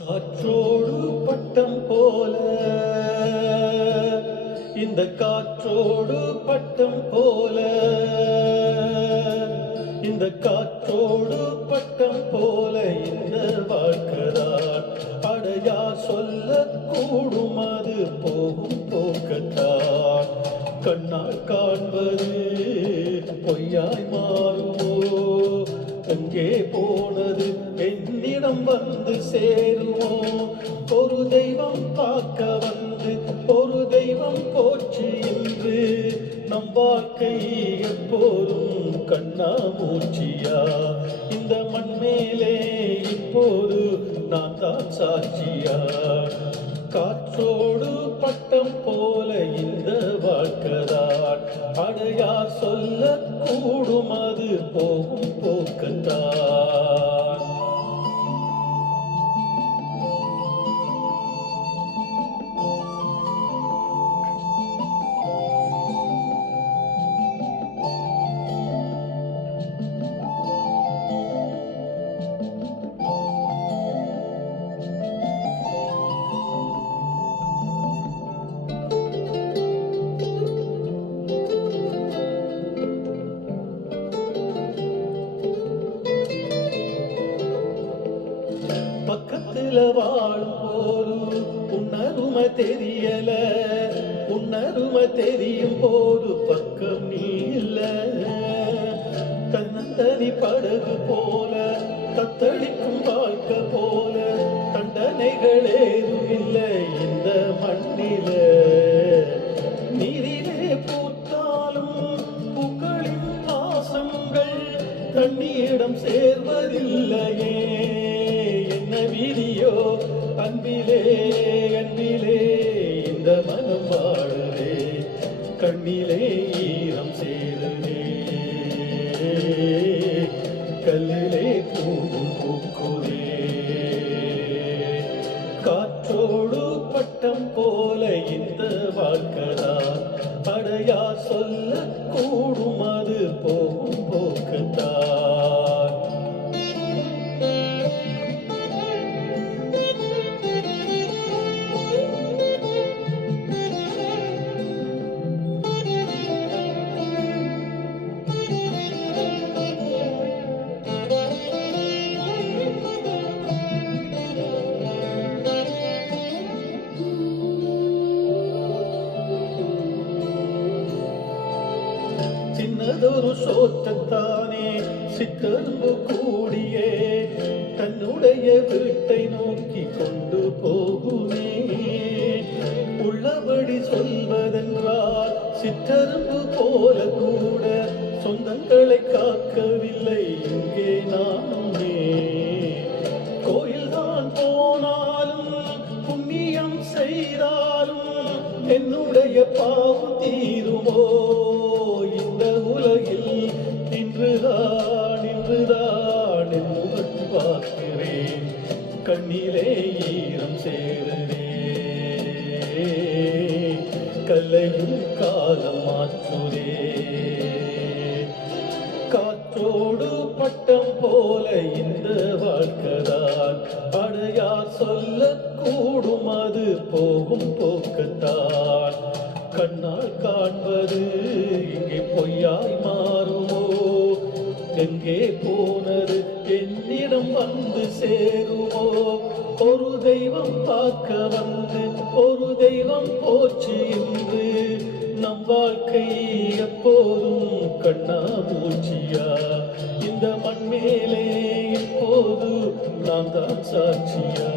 காற்றோடு பட்டம் போல. இந்த காற்றோடு பட்டம் போல. இந்த காற்றோடு பட்டம் போல இந்த வாழ்க்கதான் அடையா சொல்ல கூடும் அது போகும் போக்கத்தான் கண்ணால் காண்பது பொய்யாய் மாறுவோம் வந்து சேருவோம். ஒரு தெய்வம் பார்க்க வந்து ஒரு தெய்வம் போச்சு என்று நம் வாழ்க்கை எப்போதும் கண்ணா மூச்சியா? இந்த மண் மேலே இப்போது நான் தான் சாட்சியா? காற்றோடு பட்டம் போல இந்த வாழ்க்கதான். அடையா சொல்ல கூடும் அது போகும் போக்கத்தான் பக்கத்துல வாழும் போது உன்னருமை தெரியல உன்னருமை தெரியும் போது பக்கம் நீ இல்ல. தன்னந்தனி படகு போல தத்தளிக்கும் வாழ்க்கை போல தண்டனைகள் ஏதும் இல்லை இந்த மண்ணில. நீரிலே பூத்தாலும் பூக்களின் பாசங்கள் தண்ணியிடம் சேர்வதில்லையே. வீதியோ அன்பிலே அன்பிலே இந்த மனம் வாழவே கண்ணிலே ஈரம் சேருதே. கல்லிலே பூவும் பூக்குதே. காற்றோடு பட்டம் போல இந்த வாழ்க்கதான் சின்னதொரு சோற்றத்தானே சிக்கரும்பு கூடியே தன்னுடைய வீட்டை நோக்கி கொண்டு போகுமே. உள்ளபடி சொல்வதென்றால் சிற்றரும்பு போல கூட சொந்தங்களை காக்கவில்லை இங்கே நானுமே கோயில்தான் போனாலும் புண்ணியம் செய்தாலும் என்னுடைய பாவம் தீருமோ? இன்றுதான் இன்றுதான் பார்க்கிறேன். கண்ணிலே ஈரம் சேருதே. கல்லையும் காலம் மாற்றுதே. காற்றோடு பட்டம் போல இந்த வாழ்க்கதான். அடையா சொல்லக்கூடும் அது போகும் போக்கத்தான் எங்கே போனது? என்னிடம் வந்து சேருமோ? ஒரு தெய்வம் பார்க்க வந்து ஒரு தெய்வம் போச்சு என்று நம் வாழ்க்கை எப்போதும் கண்ணா மூச்சியா இந்த மண் மேலே இப்போது நாம் தான் சாட்சியா?